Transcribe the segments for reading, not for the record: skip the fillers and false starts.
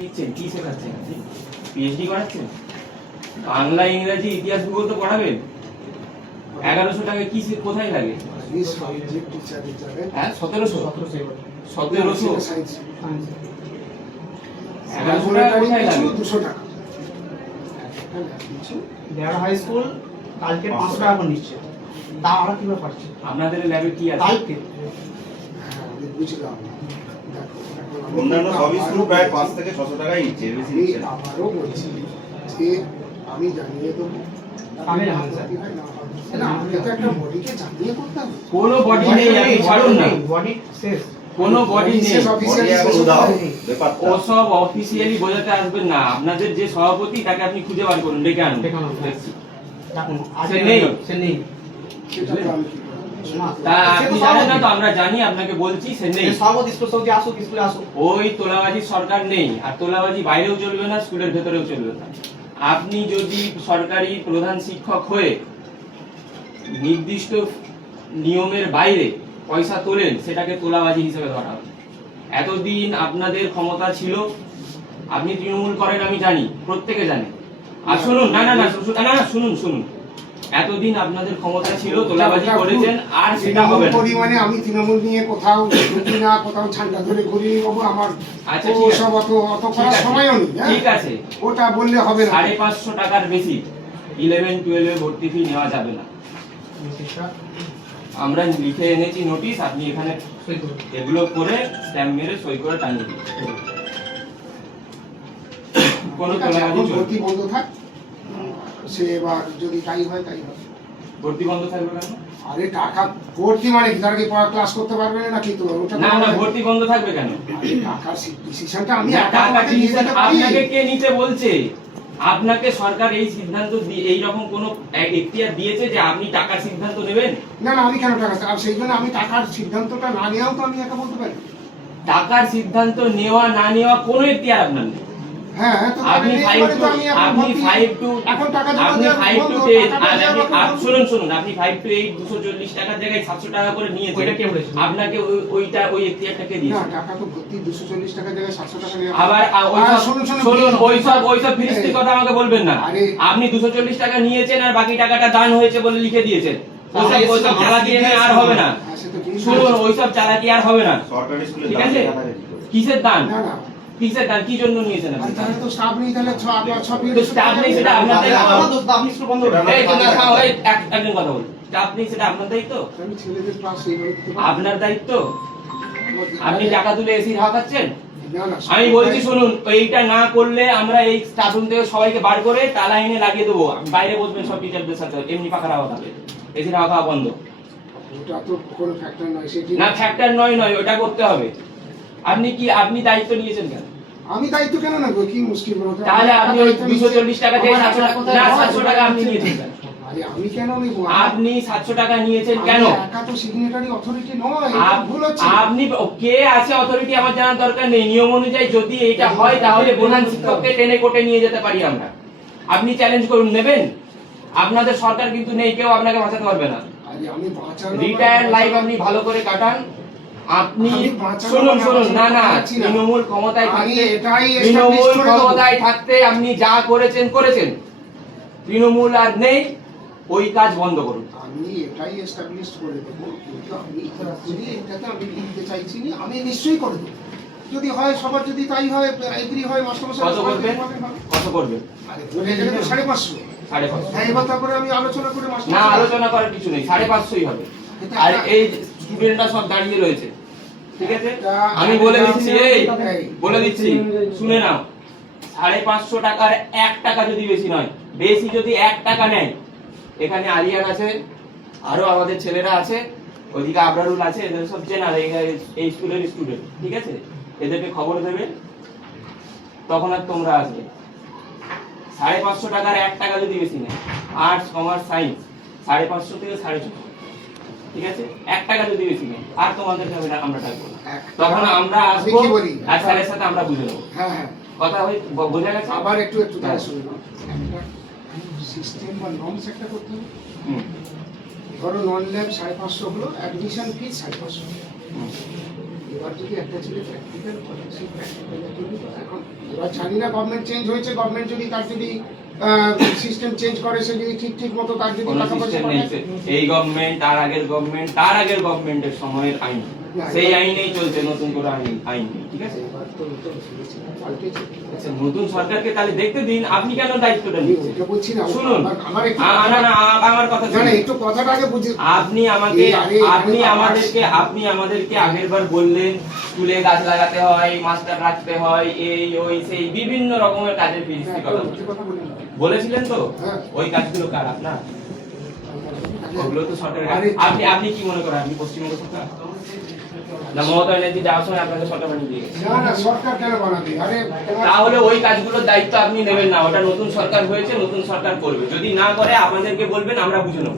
নিচ্ছেন কি শেখাচ্ছেন? পিএইচডি করাচ্ছেন? বাংলা, ইংরেজি, ইতিহাস, ভূগোল তো পড়াবেন। 1100 টাকা কি কোথায় লাগে? হ্যাঁ 1700 1100 টাকা কোথায় লাগে? 200 টাকা। দেওয়ার হাই স্কুল কালকে 500 টাকা করে নিচ্ছে। তা আমরা কিভাবে পাচ্ছি? আপনাদের ল্যাবে কি আছে? কালকে হ্যাঁ আমি বুঝলাম। অন্যান্য সব স্কুল প্রায় 5 থেকে 600 টাকাই নিচ্ছে, এর বেশি নিচ্ছে না। আবারও বলছি যে আমি জানিয়ে দেবো। আমি জানি স্যার। না আমাকে তো একটা বডিকে জানিয়ে করতে হবে। কোনো বডি নেই, আপনি ছাড়ুন না। বডি শেষ। কোনো বডি নেই। বডি এখন উদাও ব্যাপারটা। ওসব অফিসিয়ালি বোঝাতে আসবেন না। আপনাদের যে সভাপতি তাকে আপনি খুঁজে বার করুন, ডেকে আনুন। দেখছি দেখুন সে নেই। সে নেই। সেটা তো আমি কি করব? তা আপনি জানেন না তো, আমরা জানি, আপনাকে বলছি সে নেই। সভাপতি স্কুলে আসুক, স্কুলে আসুক। ওই তোলাবাজি সরকার নেই, আর তোলাবাজি বাইরেও চলবে না, স্কুলের ভেতরেও চলবে না। আপনি যদি সরকারি প্রধান শিক্ষক হয়ে নির্দিষ্ট নিয়মের বাইরে পয়সা তোলেন, সেটাকে তোলাবাজি হিসেবে ধরা হবে। এতদিন আপনাদের ক্ষমতা ছিল, আপনি তৃণমূল করেন আমি জানি, প্রত্যেকে জানে। আর শুনুন, না না না না না শুনুন শুনুন, এতদিন আপনাদের ক্ষমতা ছিল, তোলাবাজি করেছেন, আর সেটা হবে না। পরিমাণে আমি তৃণমূল নিয়ে কোথাও ঢুকি না, কোথাও ঝান্ডা ধরে ঘুরি বাবু, আমার আচ্ছা ঠিক আছে, সব অত করার সময়ও নেই। ঠিক আছে, ওটা বললে হবে না। 550 টাকার বেশি 11-12 ভর্তি ফি নেওয়া যাবে না। আমরা লিখে এনেছি নোটিশ, আপনি এখানে এগুলো করে স্ট্যাম্প মেরে সই করে টানিয়ে দিন। কোন তোলাবাজি ভর্তি বন্ধ থাক, সে এবার যদি তাই হয় তাই হয়। ভর্তি বন্ধ থাকবে কেন? আরে টাকা ভর্তি মানে কি, তারা কি ক্লাস করতে পারবে না কি? তো ওটা না না, ভর্তি বন্ধ থাকবে কেন? আরে টাকার ডিসিশনটা আমি টাকা ডিসিশন আপনাকে কে নিতে বলছে? আপনাকে সরকার এই সিদ্ধান্ত এই রকম কোন এখতিয়ার দিয়েছে যে আপনি টাকার সিদ্ধান্ত নেবেন? না না, আমি কেন টাকা, আর সেই জন্য আমি টাকার সিদ্ধান্তটা না নেওয়াও তো আমি একা বলতে পারি। টাকার সিদ্ধান্ত নেওয়া না নেওয়া কোনো এখতিয়ার আপনার নেই। হ্যাঁ তো আপনি 5 to এখন টাকা জমা আপনি দেওয়ার 5 to বন্ধ, 10 টাকাটা দেওয়ার বন্ধ। শুনুন আপনি 5 to 8 240 টাকার জায়গায় 700 টাকা করে নিয়েছেন। ওইটা কে বলেছে? আপনাকে ওই এখতিয়ারটাকে না দিয়েছে। টাকা তো ভর্তি 240 টাকা জায়গায় 700 টাকা নেওয়া। আবার শুনুন ওইসব ফিরিস্তি কথা আমাকে বলবেন না। আপনি 240 টাকা নিয়েছেন আর বাকি টাকাটা দান হয়েছে বলে লিখে দিয়েছেন। ওইসব চালাকি আর হবে না। শুনুন, ওইসব চালাকি আর হবে না। সরকারি স্কুলে ঠিক আছে? কিসের দান? না না, কিসের দান? কি জন্য নিয়েছেন আপনি? তাহলে তো স্টাফ নেই, তাহলে তো স্টাফ নেই সেটা আপনার দায়িত্ব। আপনি স্কুল বন্ধ করুন। এই তো না, একজন কথা বলুন। স্টাফ নেই সেটা আপনার দায়িত্ব। আমি ছেলেদের ক্লাস এইভাবে দিতে পারি। আপনার দায়িত্ব। আপনি টাকা তুলে এসির হাওয়া খাচ্ছেন। না না, আমি বলছি শুনুন, এইটা না করলে আমরা এই স্টাফ রুম থেকে সবাইকে বার করে তালা এনে লাগিয়ে দেবো। বাইরে বসবেন সব টিচারদের সাথে, এমনি পাখার হাওয়া খাবে। এসির হাওয়া খাওয়া বন্ধ। ওটা তো কোনো ফ্যাক্টর নয়, সেটি না ফ্যাক্টর নয়, ওটা করতে হবে। আপনি দায়িত্ব নিয়েছেন কেন? আমি দায়িত্ব কেন নেবো? কি মুশকিল বলতো? তাহলে আপনি ওই 240 টাকা থেকে 700 টাকা, না 700 টাকা আপনি নিয়েছেন কেন? আরে আমি কেন নেবো? আপনি 700 টাকা নিয়েছেন কেন? একা তো সিগনেটারি অথরিটি নয়, ভুল হচ্ছে। আপনি কে আছে অথরিটি আমার জানার দরকার নেই। নিয়ম অনুযায়ী যদি এটা হয় তাহলে প্রধান শিক্ষককে টেনে কোর্টে নিয়ে যেতে পারি আমরা। আপনি চ্যালেঞ্জ করুন, নেবেন? আপনাদের সরকার কিন্তু নেই, কেউ আপনাকে বাঁচাতে পারবে না। আরে আমি বাঁচানো রিটায়ার্ড লাইফ আপনি ভালো করে কাটান। আপনি শুনুন না না, তৃণমূল ক্ষমতায় থাকতে আপনি যা করেছেন। তৃণমূল আর নেই, ওই কাজ বন্ধ করুন। আমি এটাই এস্টাবলিশ করে দেবো, কিন্তু আমি এটাতে আমি লিখতে চাইছি না। আমি নিশ্চয়ই করে দেবো, যদি হয় সবার, যদি তাই হয় এগ্রি হয় মাস্টারমশাই। কত করবেন? কত করবেন? আরে ধরে গেলে তো 550। 550। হ্যাঁ, এবার তারপরে আমি আলোচনা করে মাস্টার। না আলোচনা করার কিছু নেই, 550ই হবে। আর এই স্টুডেন্টরা সব দাঁড়িয়ে রয়েছে, ঠিক আছে? আমি বলে দিচ্ছি, শুনে নাও। 550 টাকার 1 টাকা যদি বেশি নয়, বেশি যদি 1 টাকা নেয়, এখানে আরিয়ান আছে, আরো আমাদের ছেলেরা আছে, ওইদিকে আবরারুল আছে, এদের সব চেনা, এই স্কুলের স্টুডেন্ট, ঠিক আছে? এদেরকে খবর দেবে, তখন আর তোমরা আসবে। 550 টাকার 1 টাকা যদি বেশি নেয়, আর্টস কমার্স সায়েন্স 550 থেকে 650, ঠিক আছে? 1 টাকা যদি বেশি নেয়, আর তোমাদের যাবে না, আমরা ডাকবো না। তখন আমরা আসবো আর স্যারের সাথে আমরা বুঝে নেবো। হ্যাঁ হ্যাঁ, কথা বোঝা গেছে? আবার একটু তাহলে শুনে নাও। একটা সিস্টেম বা নর্মস একটা করতে হবে। ধরো নন ল্যাব 550 হলো, অ্যাডমিশন ফিস 550। এবার যদি একটা ছেলে প্র্যাকটিক্যাল করে সেই প্র্যাকটিক্যালের জন্য তো এখন এবার জানি না গভর্নমেন্ট চেঞ্জ হয়েছে, গভর্নমেন্ট যদি তার যদি সিস্টেম চেঞ্জ করে, সে যদি ঠিক মতো তার যদি কোনো টাকা পয়সা সিস্টেম নেই। পাঠায়। এই গভর্নমেন্ট, তার আগের গভর্নমেন্টের সময়ের আইন, সেই আইনেই চলছে, নতুন করে আইন নেই, ঠিক আছে? এবার তো পাল্টেছে। আচ্ছা, নতুন সরকারকে তাহলে দেখতে দিন, আপনি কেন দায়িত্বটা আমি নিচ্ছেন? ওটা বলছি না, শুনুন, আমার একটু না, আমার কথা না, শুনুন। একটু কথাটা আগে বুঝি। আপনি আমাদেরকে আগের বার বললেন স্কুলে গাছ লাগাতে হয়, মাস্টার রাখতে হয়, এই ওই সেই বিভিন্ন রকমের কাজের ফিরিস্তি কথা বলেছিলেন তো? হ্যাঁ। ওই কাজগুলো কার? আপনার? ওগুলো তো সরকারের কাজ। আপনি কি মনে করেন আপনি পশ্চিমবঙ্গ সরকার না? মমতা ব্যানার্জি যাওয়ার সময় আপনাকে সরকার বানিয়ে দিয়ে গেছে। না সরকার কেন বানাবে? আরে তাহলে ওই কাজগুলোর দায়িত্ব আপনি নেবেন না, ওটা নতুন সরকার হয়েছে, নতুন সরকার করবে। যদি না করে আমাদেরকে বলবেন, আমরা বুঝে নেব।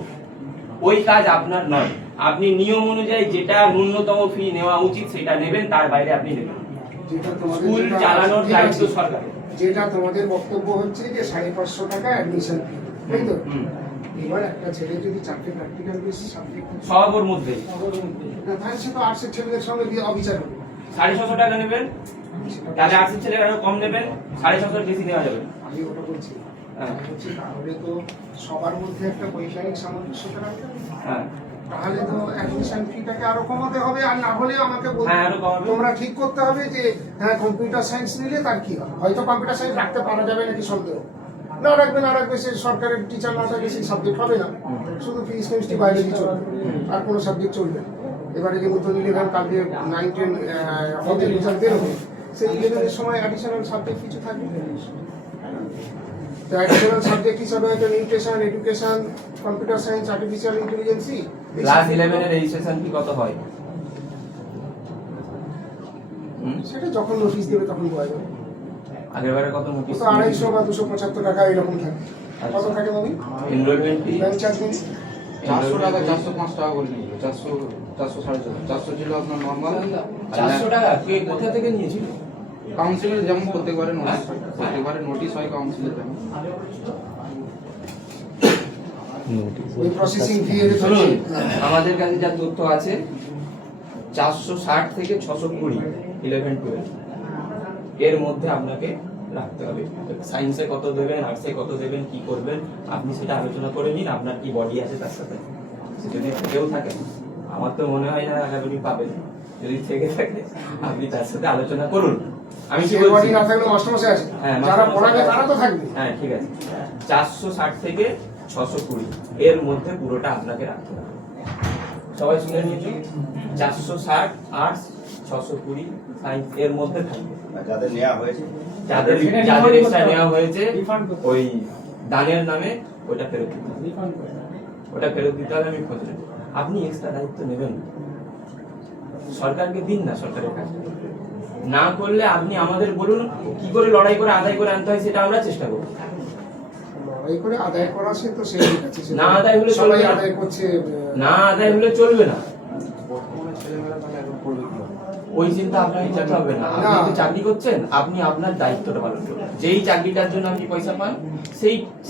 ওই কাজ আপনার নয়। আপনি নিয়ম অনুযায়ী যেটা ন্যূনতম ফি নেওয়া উচিত সেটা নেবেন, তার বাইরে আপনি নেবেন। যেটা তোমাদের স্কুল চালানোর দায়িত্ব সরকারের। যেটা তোমাদের বক্তব্য হচ্ছে যে 550 টাকা অ্যাডমিশন ফি, তাই তো? হুম। এবার একটা ছেলে যদি 4টে প্র্যাকটিক্যাল বেস সাবজেক্ট সব ওর মধ্যে না, তাহলে সে তো আর্টসের ছেলেদের সঙ্গে দিয়ে অবিচার হবে। 650 টাকা নেবেন, তাহলে আর্টসের ছেলেরা আরো কম নেবেন, 650 বেশি নেওয়া যাবে। আমি ওটা বলছি না। হ্যাঁ। আমি বলছি তাহলে তো সবার মধ্যে একটা বৈজ্ঞানিক সামঞ্জস্যতা রাখতে হবে। হ্যাঁ, তাহলে তো অ্যাডমিশন ফিটাকে আরো কমাতে হবে, আর না হলে আমাকে বলতে হ্যাঁ, আরো কমাবে। তোমরা ঠিক করতে হবে যে হ্যাঁ কম্পিউটার সায়েন্স নিলে তার কি হবে। হয়তো কম্পিউটার সায়েন্স রাখতে পারা যাবে নাকি সন্দেহ, না রাখবে সে সরকারের টিচার না থাকলে সেই সাবজেক্ট হবে না, শুধু ফিজিক্স কেমিস্ট্রি বায়োলজি চলবে, আর কোনো সাবজেক্ট চলবে না। এবারে যে নতুন 11 কালকে 9, 10 হতে রেজাল্ট বেরোবে, সেই 11-এর সময় অ্যাডিশনাল সাবজেক্ট কিছু থাকবে। তো অ্যাডিশনাল সাবজেক্ট হিসাবে হয়তো nutrition, education, computer science, artificial ইন্টেলিজেন্সি। Class 11 এর রেজিস্ট্রেশন ফি কত হয়? সেটা যখন নোটিশ দেবে তখন বলা যাবে। আগেরবারে কত নোটিশ? তো 250 বা 275 টাকা এরকম থাকে। কত থাকে মমি? এনরোলমেন্ট ফি ব্যাংক চার্জ নেই? 400 টাকা 405 টাকা করে নিল 400 400 450 ছিল আপনার নর্মাল 400 টাকা কে কোথা থেকে নিয়েছিল? কাউন্সিলের যেমন প্রত্যেকবারে নোটিশ হয় প্রত্যেকবারে নোটিশ হয় কাউন্সিলের যেমন ওই প্রসেসিং ফি এর শুনুন, আমাদের কাছে যা তথ্য আছে 460 থেকে 620 11 12 এর মধ্যে আপনাকে রাখতে হবে। সায়েন্সে কত দেবেন, আর্টসে কত দেবেন, কি করবেন আপনি সেটা আলোচনা করে নিন। আপনার কি বডি আছে তার সাথে, যদি থেকেও থাকে, আমার তো মনে হয় না আগামী পাবেন, যদি থেকে থাকে আপনি তার সাথে আলোচনা করুন। আমি কি সেই বলছি? বডি না থাকলে মাস্টারমশাই আছে, হ্যাঁ, যারা মাস্টারমশাই পড়াবে আছে। তারা তো থাকবে। হ্যাঁ, ঠিক আছে। 460 থেকে 620 এর মধ্যে পুরোটা আপনাকে রাখতে হবে। সবাই শুনে নিয়েছি? 460 আর্টস, 620 সায়েন্স এর মধ্যে থাকবে। আর যাদের নেওয়া হয়েছে যাদের এক্সট্রা নেওয়া হয়েছে ওই দানের নামে ওটা ফেরত দিতে হবে। ওটা ফেরত দিতে হবে, আমি খোঁজ নেব। আপনি এক্সট্রা দায়িত্ব নেবেন না। সরকারকে দিন না সরকারের কাজ। না করলে আপনি আমাদের বলুন কি করে লড়াই করে আদায় করে আনতে হয়, সেটা আমরা চেষ্টা করব। লড়াই করে আদায় করা সে তো সেই আছে, না আদায় হলে সবাই চলবে না। আদায় করছে। না আদায় হলে চলবে না। বর্তমানে ছেলেমেয়েরা তাহলে এখন পড়বে কি হবে? ওই চিন্তা আপনাকে করতে হবে না। আপনি তো চাকরি করছেন, আপনি আপনার দায়িত্বটা পালন করুন। যেই চাকরিটার জন্য আপনি পয়সা পান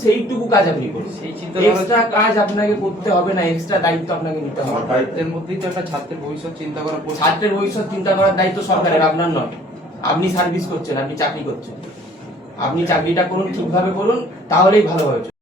সেইটুকু কাজ আপনি করুন। সেই চিন্তা এক্সট্রা কাজ আপনাকে করতে হবে না, এক্সট্রা দায়িত্ব আপনাকে নিতে হবে আমার না। দায়িত্বের মধ্যেই তো একটা ছাত্রের ভবিষ্যৎ চিন্তা করা পড়ছে। ছাত্রের ভবিষ্যৎ চিন্তা করার দায়িত্ব সরকারের, আপনার নয়। আপনি সার্ভিস করছেন, আপনি চাকরি করছেন, আপনি চাকরিটা করুন, ঠিকভাবে করুন, তাহলেই ভালোভাবে চলবে।